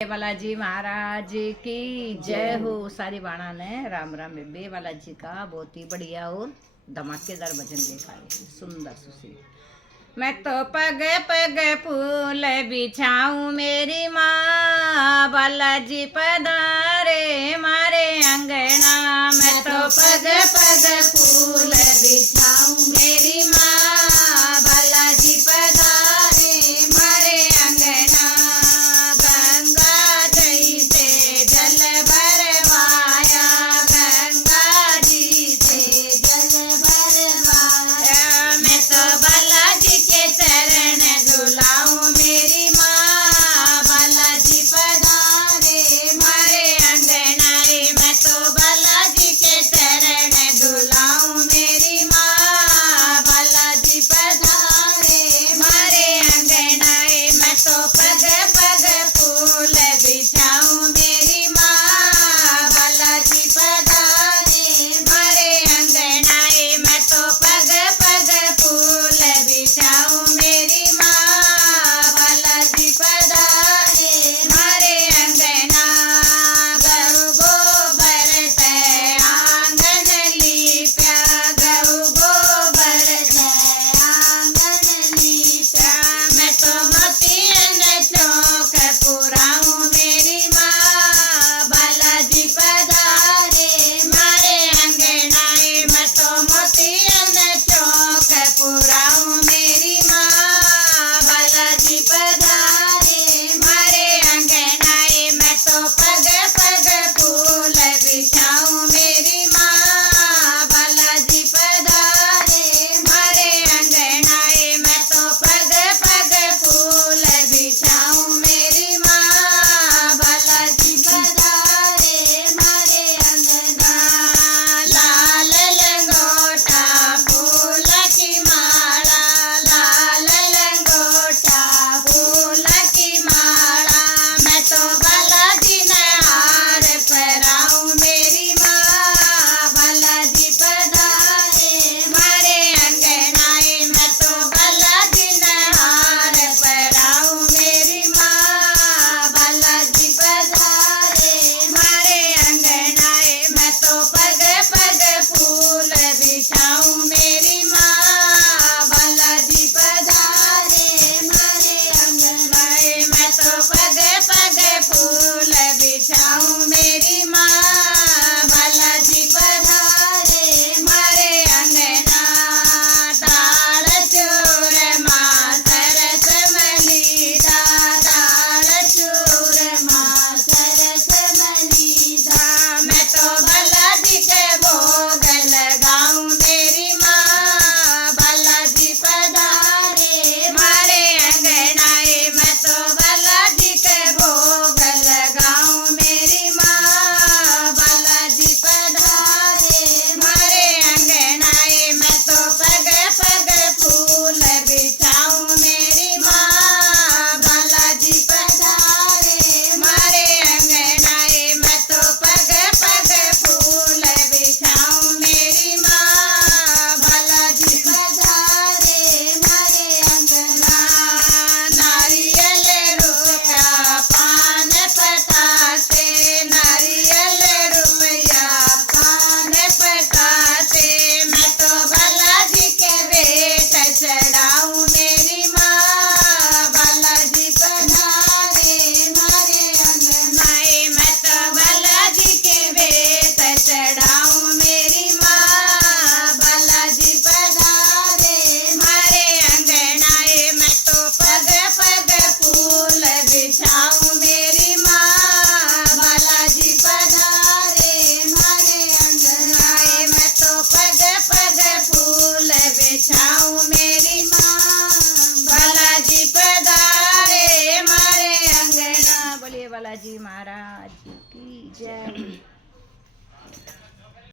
बालाजी महाराज की जय हो। सारी बाणा ने राम राम बेबे बालाजी का बहुत ही बढ़िया और धमाकेदार भजन देखा है। सुंदर सुशील। मैं तो पग पग फूल बिछाऊं मेरी माँ बालाजी पधारे मारे अंगना। मैं तो पग पग फूल बिछाऊं मेरी माँ बालाजी पधारे मारे अंगना। बालाजी महाराज की जय।